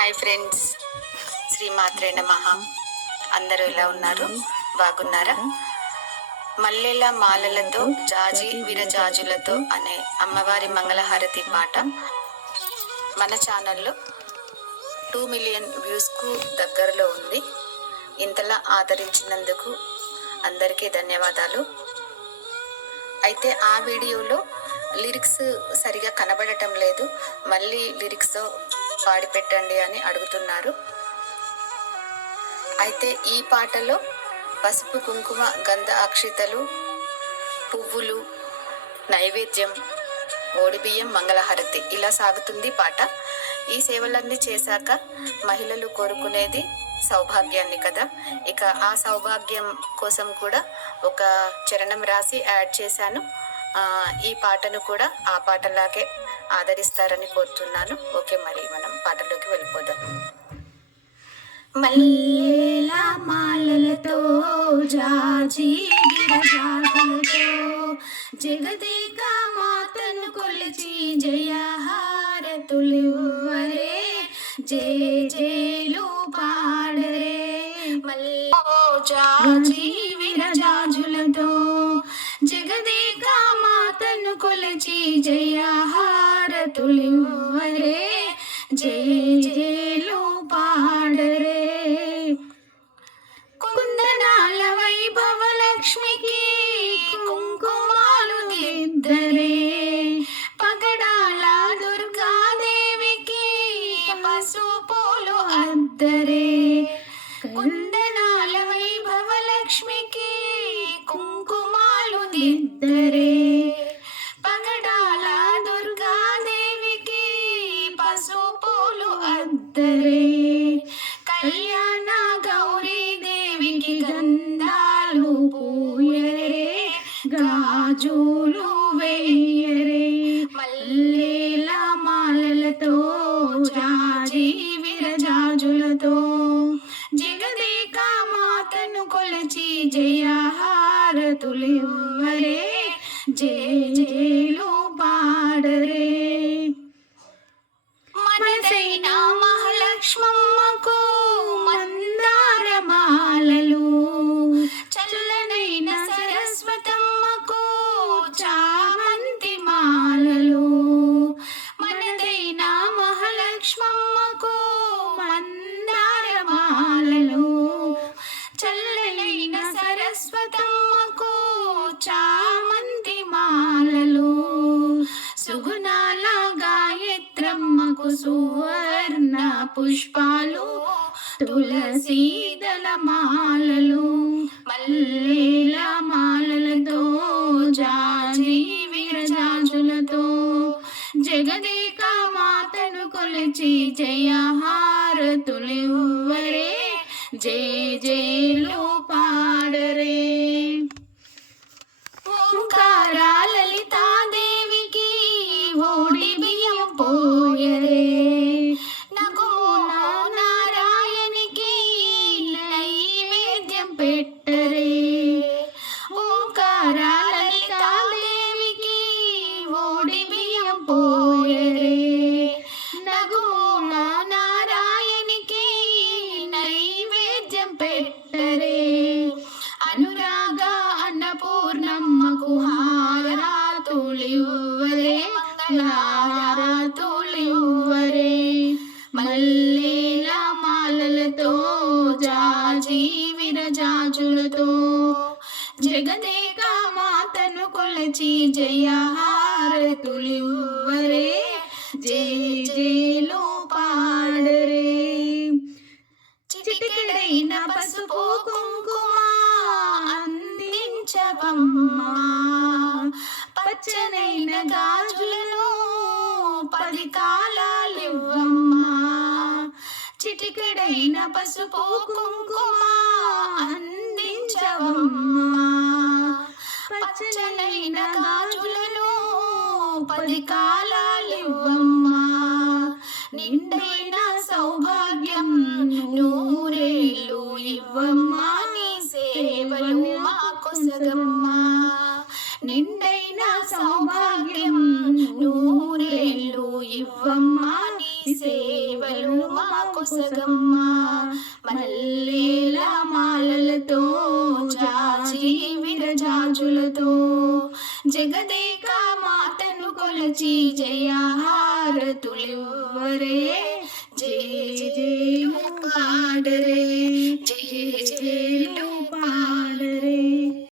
Hi friends, శ్రీమాత్రే నమః. అందరూ ఎలా ఉన్నారు? బాగున్నారా? మల్లెల మాలలతో జాజి విరజాజులతో అనే అమ్మవారి మంగళహారతి పాట మన ఛానల్లో 2 మిలియన్ వ్యూస్కు దగ్గరలో ఉంది. ఇంతలా ఆదరించినందుకు అందరికీ ధన్యవాదాలు. అయితే ఆ వీడియోలో లిరిక్స్ సరిగా కనబడటం లేదు, మళ్ళీ లిరిక్స్తో పాడి పెట్టండి అని అడుగుతున్నారు. అయితే ఈ పాటలో పసుపు కుంకుమ గంధ అక్షితలు పువ్వులు నైవేద్యం ఓడిబియ్యం మంగళహారతి ఇలా సాగుతుంది పాట. ఈ సేవలన్నీ చేశాక మహిళలు కోరుకునేది సౌభాగ్యాన్ని కదా. ఇక ఆ సౌభాగ్యం కోసం కూడా ఒక చరణం రాసి యాడ్ చేశాను. ఈ పాటను కూడా ఆ పాటలాగే ఆదరిస్తారని కోరుతున్నాను. ఓకే, మరి మనం పాటలోకి వెళ్ళిపోదాం. మల్లెల మాలలతో జాజి విరజాజులతో జగదేక మాతను కొలిచి జయహారతులివ్వరే, జయ జయలు పాడరే. జాజి విరజాజులతో జగదేక మాతను కొలిచి జయహారతులివ్వరే, జయ జయలు పాడరే. కుందనాల వైభవ లక్ష్మికి కుంకుమాలు దిద్దరే, పగడాల దుర్గాదేవికి పసుపులు అద్దరే. కుందనాల వైభవ లక్ష్మికి కుంకుమాలు దిద్దరే, పగడాల దుర్గాదేవికి పసుపులు అద్దరే. కళ్యాణ గౌరీ దేవికి గంధాలు పూయరే, గాజులు వేయరే. మల్లెల మాలలతో జాజి విరజాజులతో జగదేక మాతను కొలచి జయహారతులివ్వరే, జయ జయలు పాడరే. మనదైన మహాలక్ష్మమ్మకు మందార మాలలు, చల్లనైన సరస్వతమ్మకు చామంతి మాలలు. మనదైన మహాలక్ష్మమ్మకు మందార మాలలు, చల్లనైన సరస్వతమ్మకు చామంతి మాలలు. సుగుణాల గాయత్రమ్మకు సువర్ణ పుష్పాలు, తులసీదళ మాలలు. మల్లెల మాలలతో జాజి విరజాజులతో జగదేక మాతను కొలిచి జయహారతులివ్వరే, జయ జయలు పాడరే. ఓంకార లలితాదేవికి ఓడిబియ్యం పోయరే, నగుమోన నారాయణికి నైవేద్యం పెట్టరే. ఓంకార లలితాదేవికి ఓడిబియ్యం పోయరే, నగుమోన నారాయణికి నైవేద్యం పెట్టరే. అనురాగ అన్నపూర్ణమ్మకు హారతులివ్వరే, మంగళహారతులివ్వరే. మల్లెల మాలలతో జాజి విరజాజులతో జగదేక మాతను కొలచి జయహారతులివ్వరే, జయ జయలు పాడరే. చిటికెడైన పసుపు కుంకుమ అందించవమ్మా, పచ్చనైన గాజులను 10 కాలాలివ్వమ్మా. చిటికెడైన పసుపు కుంకుమ అందించవమ్మా, పచ్చనైన గాజులను 10 కాలాలివ్వమ్మా. నిండైన సౌభాగ్యం నూరేళ్ళు ఇవ్వమ్మా, నీ సేవలు మాకు సగమ్మా. నిండైన సౌభాగ్యం నూరేళ్ళు ఇవ్వమ్మా, నీ సేవలు మా కొసగమ్మ మల్లేల మాలలతో జాజి విరజాజులతో జగదేక మాతను కొలచి జయహారతులివ్వరే